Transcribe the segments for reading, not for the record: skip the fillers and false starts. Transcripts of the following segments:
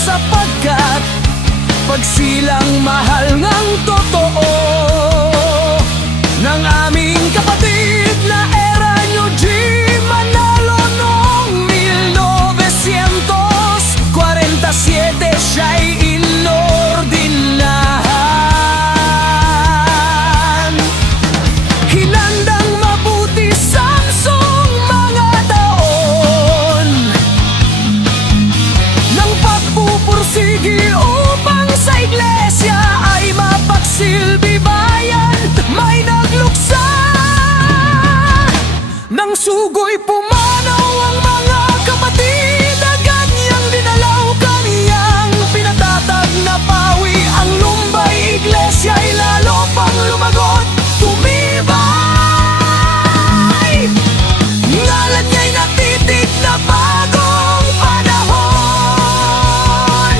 Sapagkat pagsilang mahal ngang totoo ng aming kapatid na era New G Manalo noong 1947, siya'y inordinahan. Hinandang mabuti Samsung mga taon ng pagpupursigi upang sa iglesia ay mapagsilbi bayan. May nagluksa ng sugoy, pumanaw ang mga kapatid, agad niyang dinalaw, kaniyang pinatatag na pawi. Ang lumbay iglesia ay lalo pang lumagot, tumibay. Ngalan niya'y natitig na bagong panahon.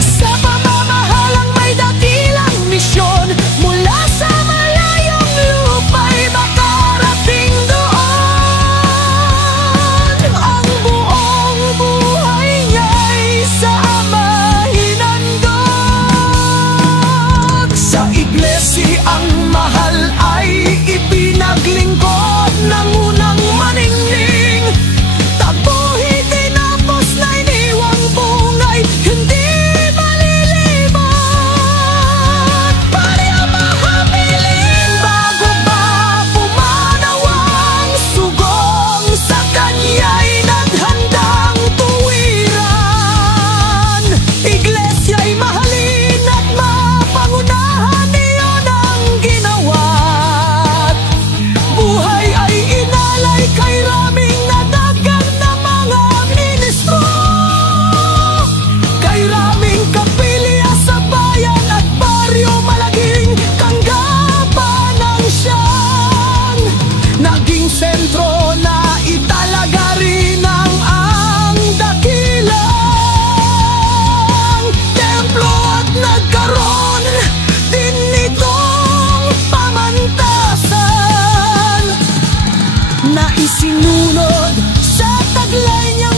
Sa pamamahalang may dakilang misyon, mula sa malayong lupa'y makarating doon. Ang buong buhay niya'y sa Ama hinandog. Sa iglesia ang mahal ay ipinaglingkod ng unang maningning. Tabuhi tinapos na iniwang bungay, hindi malilibot. Pareha mahabilin bago ba pumanaw ang sugong, sa kanya'y naghandang tuwiran. Iglesia'y mahalin at mapangunahan, iyon ang ginawa't buhay ay inalay kay raming nadagang na mga ministro, kay raming kapilya sa bayan at baryo malaging tanggapan ng siyang naging sentro na italaga rin ang dakilang templo at nagkaroon din nitong pamantasan na isinunod sa taglay niyang